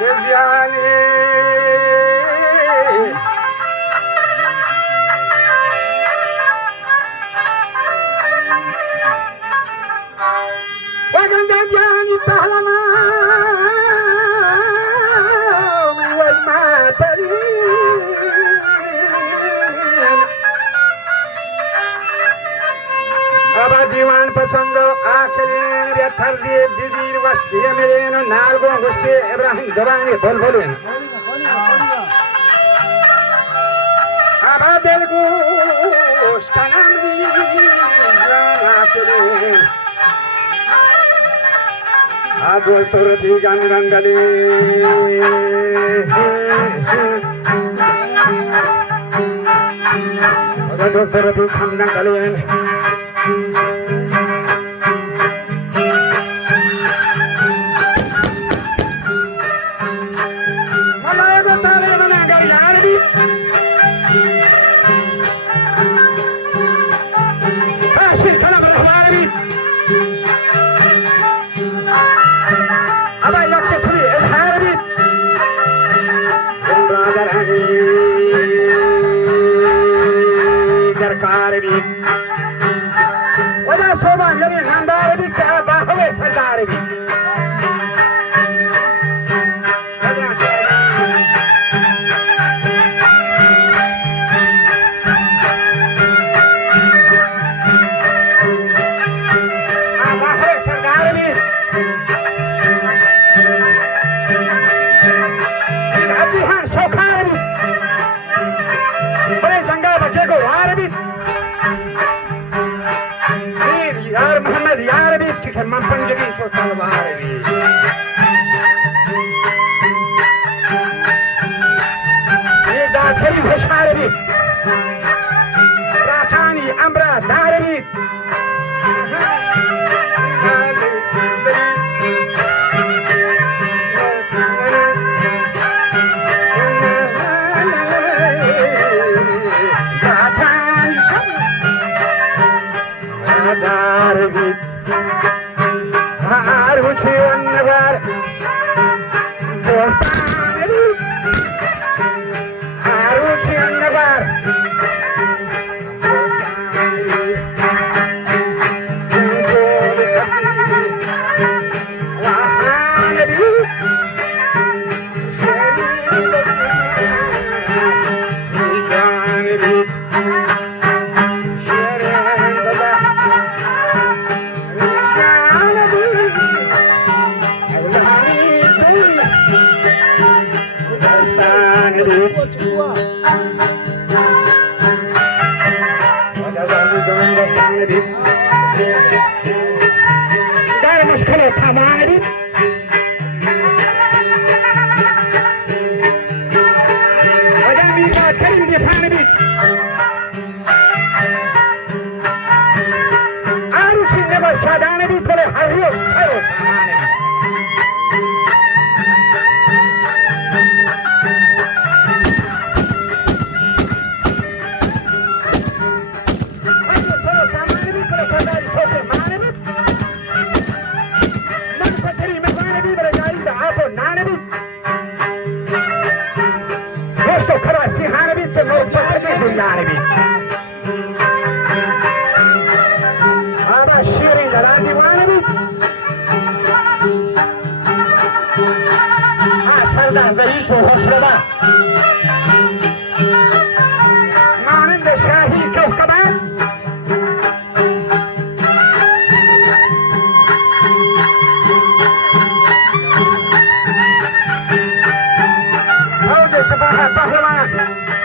Kevyani Wagan Kevyani Pahlama wal matari Aba diwan pasando akelin betar diye bizir vasdiye melen nalgo gushe Ibrahim Zabani bolbolin Aba delgush kanamri jan akelin Adol torbi gangandali Adol torbi gangandali ولا صوبان يلي خاندار بيك باهوي سردار بيك باهوي سردار بيك عبدي خان شوكار بيك بڑے جنگا بچے کو وار بيك Yar Muhammad Yar Bit ki man panjagi so talwar bi ye dakhali bashar bi ratani amra dar bi Darbi, har uçuyor var, dostane har uçuyor var, dostane vahane bi, Dar mushkil tamam bit Adam bir karim difan bit Arusi ne var şadane bit böyle harıyor sayo tamam Yani ama şiirin yalan divanı bit. Ha serdar zayıf şu hoşlama.